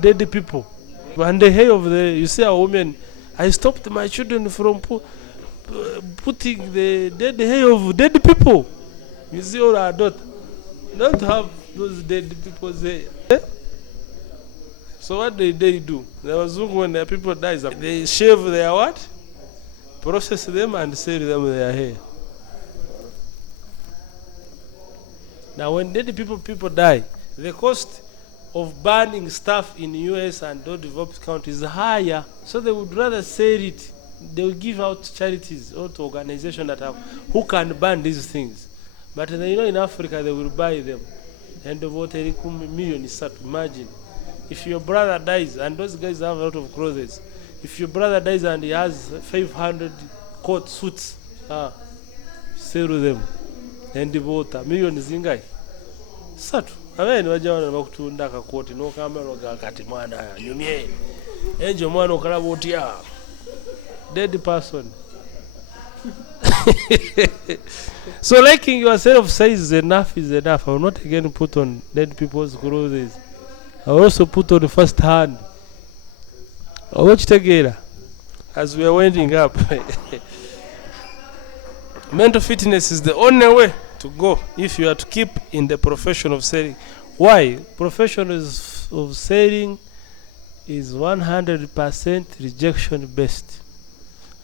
dead people. And the hair of you see a woman, I stopped my children from putting the dead hair of dead people. You see, or our daughter don't have those dead people's hair. So what they do? There was when the people die, they shave their what? Process them and sell them their hair. Now when dead people die, the cost of burning stuff in US and those developed countries is higher. So they would rather sell it. They will give out charities or to organizations that have who can burn these things. But in Africa they will buy them. And the water million start. Imagine if your brother dies, and those guys have a lot of clothes. If your brother dies and he has 500 coat suits, sell them. And the water million zingai. Satu. Ameni wajawana bakutunda kakoti no kamera gakati mwana nyumye. Enjo mwana okalaba otia. Dead person. So liking yourself says enough is enough. I will not again put on dead people's clothes. I will also put on the first hand. I watch together as we are winding up. Mental fitness is the only way to go if you are to keep in the profession of selling. Why? Profession of selling is 100% rejection based.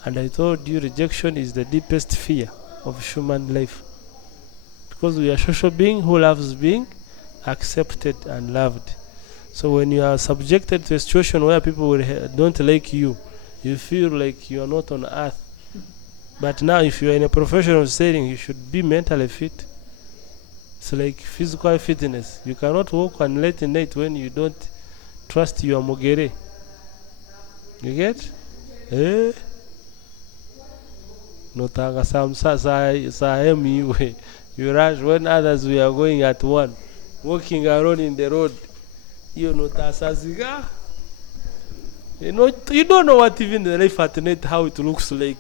And I told you rejection is the deepest fear of human life. Because we are social being who loves being accepted and loved. So when you are subjected to a situation where people don't like you, you feel like you are not on earth. But now if you are in a professional setting, you should be mentally fit. It's like physical fitness. You cannot walk on late night when you don't trust your mogere. You get? No tanga you rush when others we are going at 1, walking around in the road. You know tasaziga. You don't know what even the life at night how it looks like.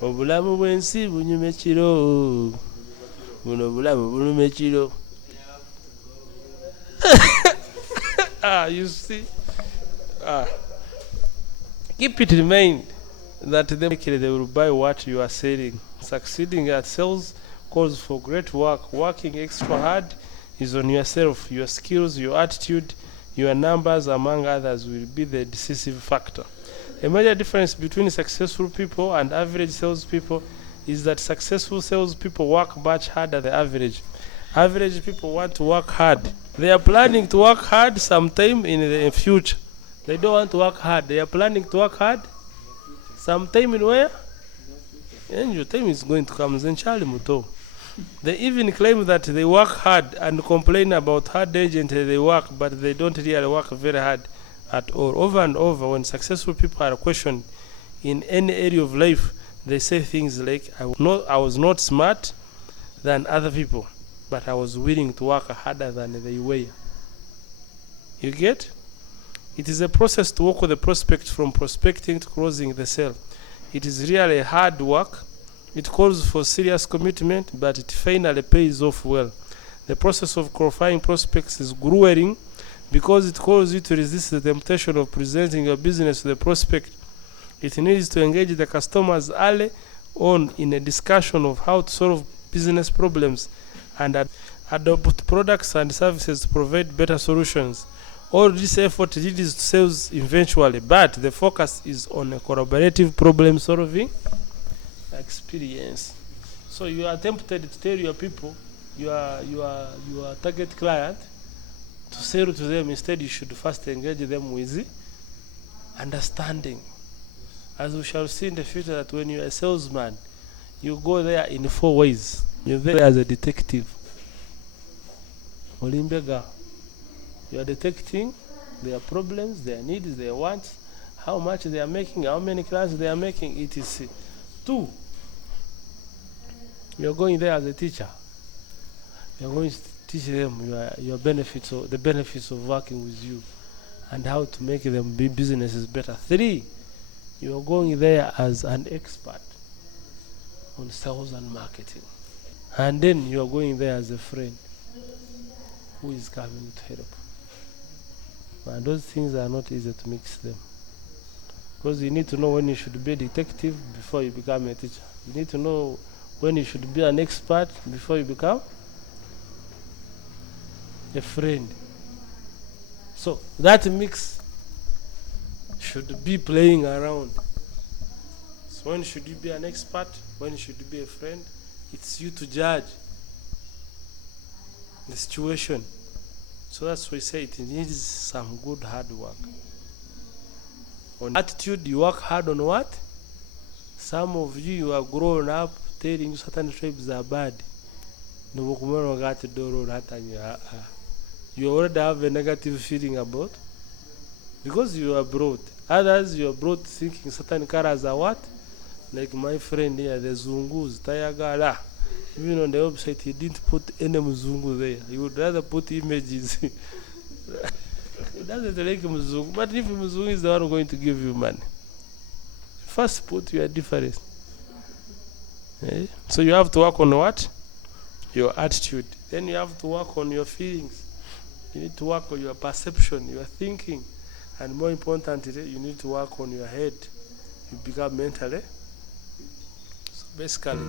Obulamu bwensi bunyumekiro. Buno bulamu bulumekiro. You see. Keep it in mind that they will buy what you are selling. Succeeding at sales calls for great work. Working extra hard is on yourself. Your skills, your attitude, your numbers, among others, will be the decisive factor. A major difference between successful people and average salespeople is that successful salespeople work much harder than average. Average people want to work hard. They are planning to work hard sometime in the future. They don't want to work hard. They are planning to work hard sometime in where? And your time is going to come. They even claim that they work hard and complain about how diligently they work, but they don't really work very hard at all. Over and over, when successful people are questioned in any area of life, they say things like, I was not smart than other people, but I was willing to work harder than they were. You get? It is a process to work with the prospect from prospecting to closing the sale. It is really hard work. It calls for serious commitment, but it finally pays off well. The process of qualifying prospects is grueling because it calls you to resist the temptation of presenting your business to the prospect. It needs to engage the customers early on in a discussion of how to solve business problems and adopt products and services to provide better solutions. All this effort leads to sales eventually, but the focus is on a collaborative problem-solving experience. So you are tempted to tell your people, your target client, to sell to them. Instead, you should first engage them with understanding. As we shall see in the future, that when you are a salesman, you go there in 4 ways. You're there as a detective. Olimbega. You are detecting their problems, their needs, their wants, how much they are making, how many clients they are making, etc. 2, you are going there as a teacher. You are going to teach them your benefits, or the benefits of working with you, and how to make them businesses better. 3, you are going there as an expert on sales and marketing. And then you are going there as a friend who is coming to help. And those things are not easy to mix them. Because you need to know when you should be a detective before you become a teacher. You need to know when you should be an expert before you become a friend. So that mix should be playing around. So when should you be an expert? When should you be a friend? It's you to judge the situation. So that's why we say it needs some good hard work. On attitude, you work hard on what? Some of you are grown up telling you certain tribes are bad. You already have a negative feeling about, because you are brought. Others you are brought thinking certain colors are what? Like my friend here, the Zungus, Tayagala. Even on the website, he didn't put any Mzungu there. He would rather put images. He doesn't like Mzungu. But if Mzungu is the one going to give you money, first put your difference. Okay? So you have to work on what? Your attitude. Then you have to work on your feelings. You need to work on your perception, your thinking. And more importantly, you need to work on your head. You become mentally. So basically,